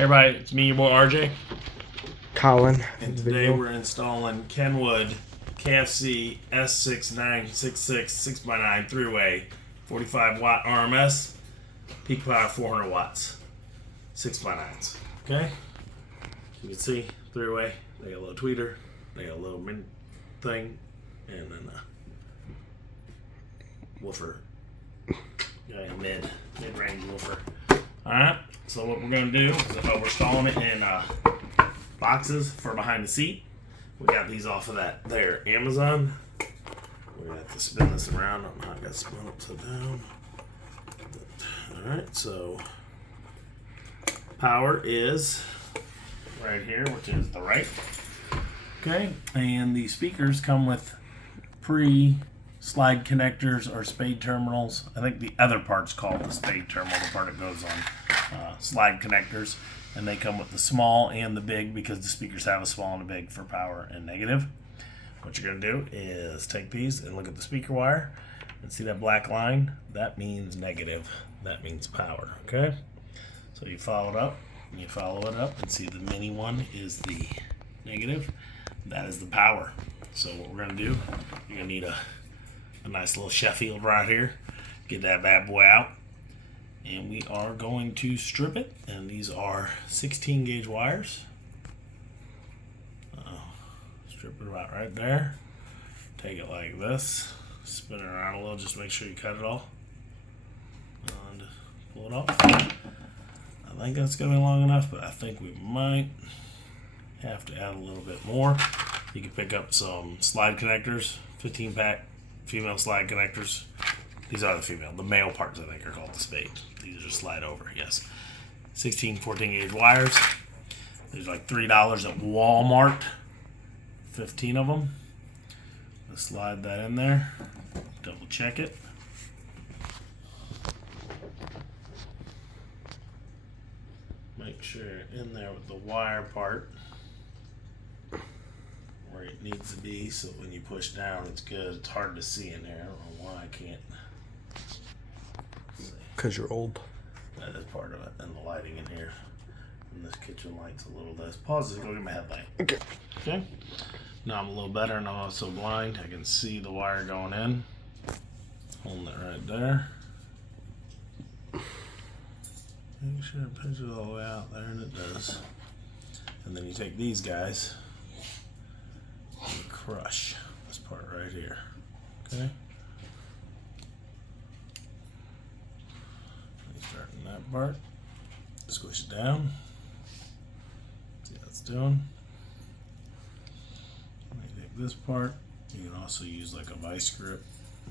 Hey everybody, it's me, your boy RJ. Colin. And today we're installing Kenwood kfc-S6966 6x9 3-way 45 watt RMS, peak power 400 watts, 6x9s. Okay? You can see 3-way, they got a little tweeter, they got a little mid thing, and then a woofer. Yeah, mid-range woofer. Alright, so what we're going to do is we're installing it in boxes for behind the seat. We got these off of that there Amazon. We're going to have to spin this around. I don't know how I got spun upside down. Alright, so power is right here, which is the right. Okay, and the speakers come with slide connectors or spade terminals. I think the other part's called the spade terminal, the part that goes on slide connectors, and they come with the small and the big because the speakers have a small and a big for power and negative. What you're going to do is take these and look at the speaker wire and see that black line. That means negative. That means power. Okay, so you follow it up and you follow it up and see the mini one is the negative. That is the power. So what we're going to do, you're going to need a nice little Sheffield right here. Get that bad boy out. And we are going to strip it. And these are 16 gauge wires. Strip it about right there. Take it like this. Spin it around a little. Just make sure you cut it all. And pull it off. I think that's going to be long enough, but I think we might have to add a little bit more. You can pick up some slide connectors, 15 pack female slide connectors. These are the female. The male parts, I think, are called the spade. These are just slide over, yes. 16, 14 gauge wires. These are like $3 at Walmart. 15 of them. Let's slide that in there. Double check it. Make sure you're in there with the wire part where it needs to be, so when you push down it's good. It's hard to see in there. I don't know why I can't. Because you're old. That is part of it. And the lighting in here. And this kitchen light's a little less. Pause this, go get my headlight. Okay. Okay. Now I'm a little better and I'm also blind. I can see the wire going in. Holding it right there. Make sure it pinches all the way out there, and it does. And then you take these guys and crush this part right here. Okay? Starting that part. Squish it down. See how it's doing. And you take this part. You can also use like a vice grip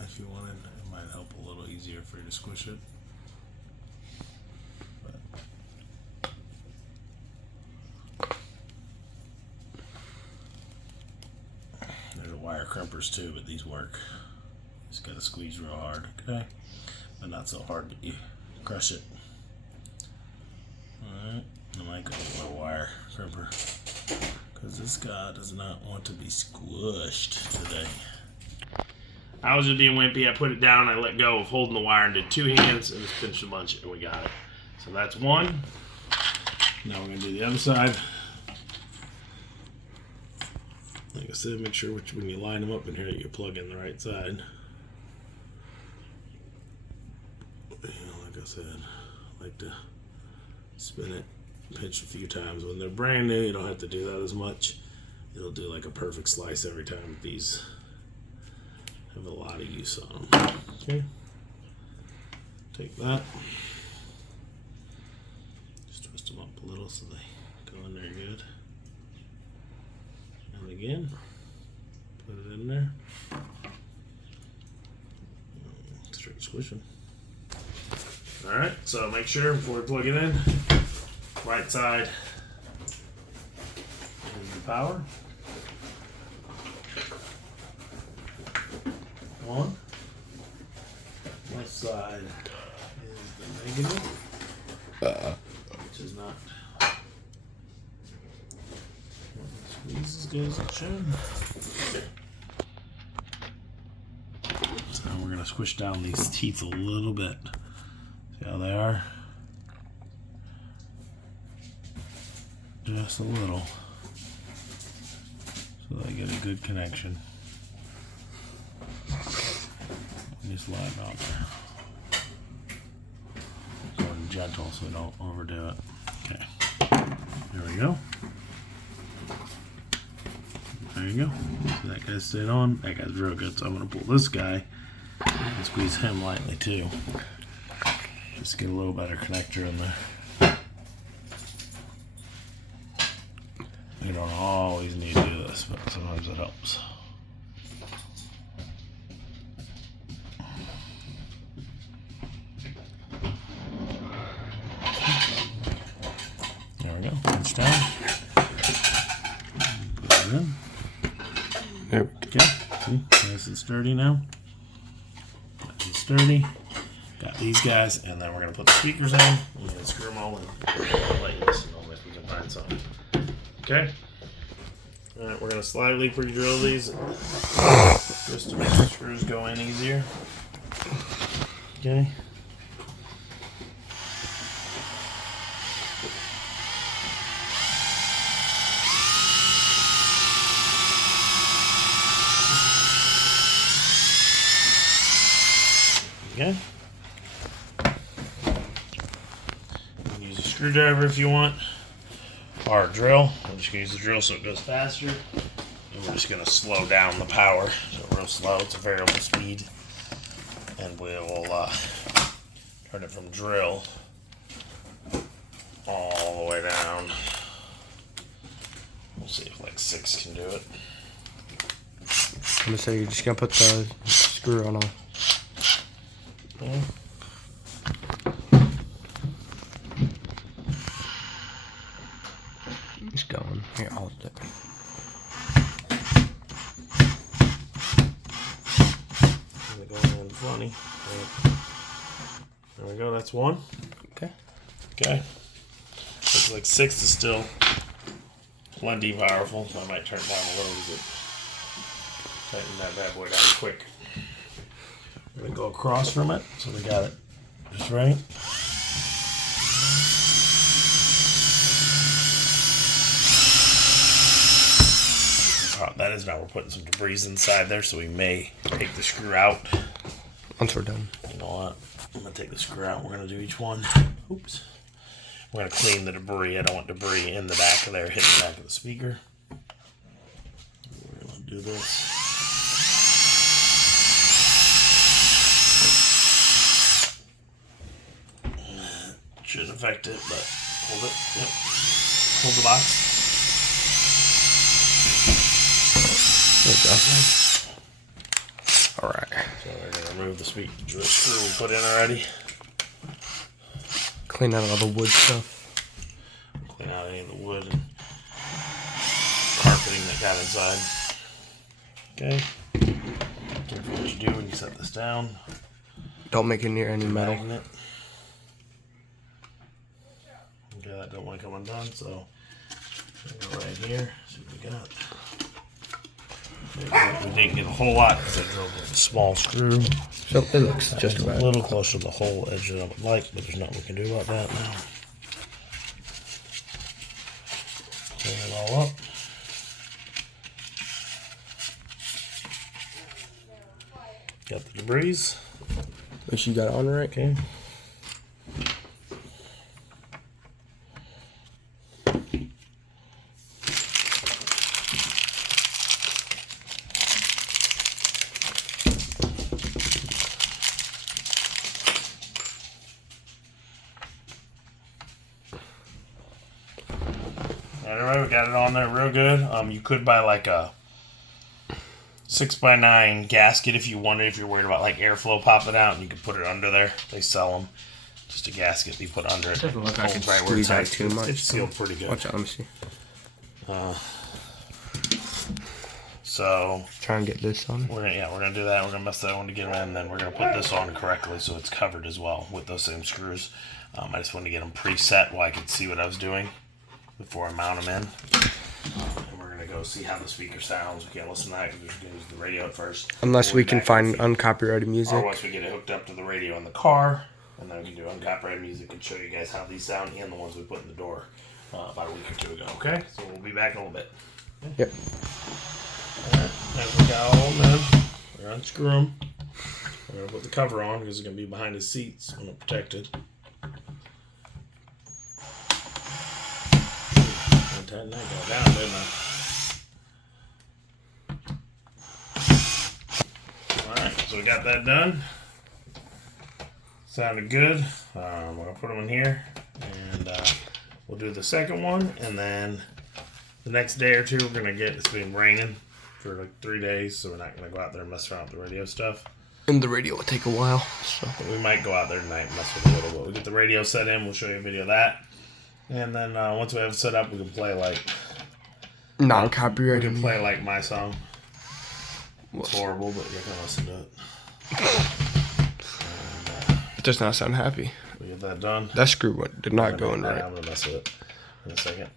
if you wanted. It might help a little easier for you to squish it. There's wire crimpers too, but these work. Just gotta squeeze real hard, okay? But not so hard that you crush it. Alright, I might go with a wire crimper because this guy does not want to be squished today. I was just being wimpy. I put it down, I let go of holding the wire and did two hands and just pinched a bunch and we got it. So that's one. Now we're gonna do the other side. Like I said, make sure when you line them up in here, you plug in the right side. Like I said, I like to spin it, pinch a few times. When they're brand new, you don't have to do that as much. It'll do like a perfect slice every time. These have a lot of use on them. Okay, take that. Just twist them up a little so they go in there good. And again, put it in there. Straight squishing. Alright, so make sure before we plug it in, right side is the power. On. Left side is the negative. Which is not squeeze as good as it should. So we're going to squish down these teeth a little bit. See how they are? just a little, so that I get a good connection. Just lie about there. Sort of gentle so don't overdo it. Okay. There we go. There you go. So that guy stayed on. That guy's real good. So I'm going to pull this guy and squeeze him lightly too. Just to get a little better connector in there. You don't always need to do this, but sometimes it helps. There we go. Pinch down. Put it in. There we go. Okay. See, nice and sturdy now. Nice and sturdy. Got these guys, and then we're gonna put the speakers in. We're gonna screw them all in. Let you listen to them if we can find something. Okay. All right, we're gonna slightly pre-drill these just to make the screws go in easier. Okay. Okay. You can use a screwdriver if you want, or a drill. I'm just gonna use the drill so it goes faster. And we're just gonna slow down the power. So real slow, it's a variable speed. And we'll turn it from drill all the way down. We'll see if like 6 can do it. I'm gonna say you're just gonna put the screw on a. Okay. It's going. Here, I'll do it. Funny. Right. There we go, that's 1. Okay. Okay. Looks like 6 is still plenty powerful, so I might turn it down a little bit. Tighten that bad boy down quick. I'm gonna go across from it, so we got it just right. That is now we're putting some debris inside there, so we may take the screw out. Once we're done. You know what? I'm gonna take the screw out. We're gonna do each one. Oops. We're gonna clean the debris. I don't want debris in the back of there hitting the back of the speaker. We're gonna do this. Should affect it, but hold it. Yep. Hold the box. There we go. Alright. So we're gonna remove the screw we put in already. Clean out all the wood stuff. Clean out any of the wood and carpeting that got inside. Okay. Careful what you do when you set this down. Don't make it near any metal. Magnet. Okay, that don't want to come undone, so go right here. See what we got. We didn't get a whole lot because I drove with a small screw. So it looks just about a little closer to the hole edge than I would like, but there's nothing we can do about that now. Clean it all up. Got the debris. Make sure you got it on right. Okay. Alright, we got it on there real good. You could buy like a 6x9 gasket if you wanted, if you're worried about like airflow popping out, and you could put it under there. They sell them. Just a gasket you put under it. It doesn't look like it's right where it's squeezed out at. too much. It's sealed pretty good. Watch out, let me see. So Try and get this on. we're gonna do that. We're gonna mess that one together, and then we're gonna put this on correctly so it's covered as well with those same screws. I just wanted to get them preset while I could see what I was doing before I mount them in. And we're gonna go see how the speaker sounds. We can't listen to that because we're just gonna use the radio at first. Unless we can find Or uncopyrighted music. once we get it hooked up to the radio in the car, and then we can do uncopyrighted music and show you guys how these sound and the ones we put in the door. about a week or two ago. Okay, so we'll be back in a little bit. Yep. Alright, now we got all of them. We're gonna unscrew them. We're gonna put the cover on because it's gonna be behind his seats when it's protected. I tightened that guy down, didn't I? Alright, so we got that done. Sounded good. We're gonna put them in here, and we'll do the second one, and then the next day or two we're gonna get. It's been raining for like 3 days, so we're not gonna go out there and mess around with the radio stuff. And the radio will take a while, so But we might go out there tonight and mess with it a little bit. We'll get the radio set in. We'll show you a video of that, and then once we have it set up, we can play like non-copyrighted. we can play like my song. It's horrible, but you're gonna listen to it. It does not sound happy. We get that done. That screw did not go in right. I'm gonna mess with it in a second.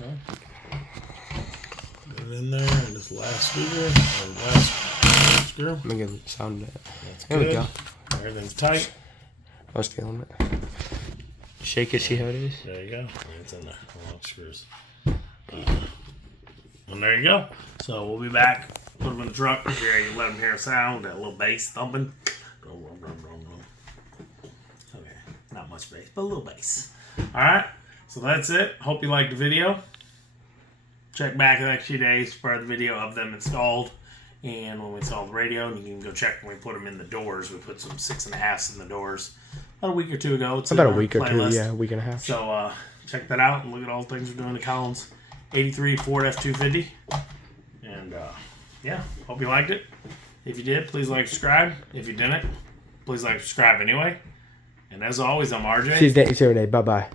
Okay. Put it in there, and this last screw, or last screw. Let me get the sound. That's There good. we go. Everything's tight. I was feeling it. Shake it, see how it is. There you go. It's in there. All the screws. And there you go. So we'll be back. Put them in the truck. Here, you let them hear a sound. That little bass thumping. Okay, not much bass, but a little bass. All right. So that's it. Hope you liked the video. Check back in the next few days for the video of them installed. And when we install the radio, and you can go check when we put them in the doors. We put some 6.5s in the doors about a week or two ago. It's About in a our week or two, playlist. yeah, a week and a half. So check that out and look at all the things we're doing to Collins 83 Ford F250. And yeah, hope you liked it. If you did, please like, subscribe. If you didn't, please like, subscribe anyway. And as always, I'm RJ. See you next day. Bye bye.